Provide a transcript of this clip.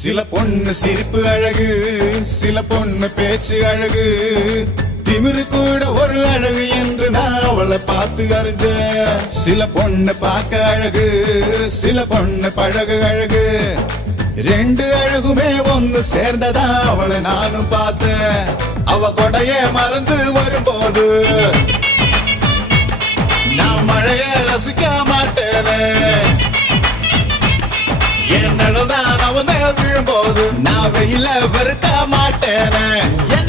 சில பொண்ணு சிரிப்பு அழகு, சில பொண்ணு பேச்சு அழகு, திமிரு கூட ஒரு அழகு என்று நான் அவளை பார்த்து அறிஞ்சேன். சில பொண்ணு பார்க்க அழகு, சில பொண்ணு பழகு அழகு, ரெண்டு அழகுமே ஒன்னு சேர்ந்ததா அவளை நானும் பார்த்தேன். அவ கொடைய மறந்து வரும்போது நான் மழைய ரசிக்க மாட்டேனே. என் நிழல்தான் அவன் மேல் விழும்போது நான் வெயில வெறுக்க மாட்டேனே.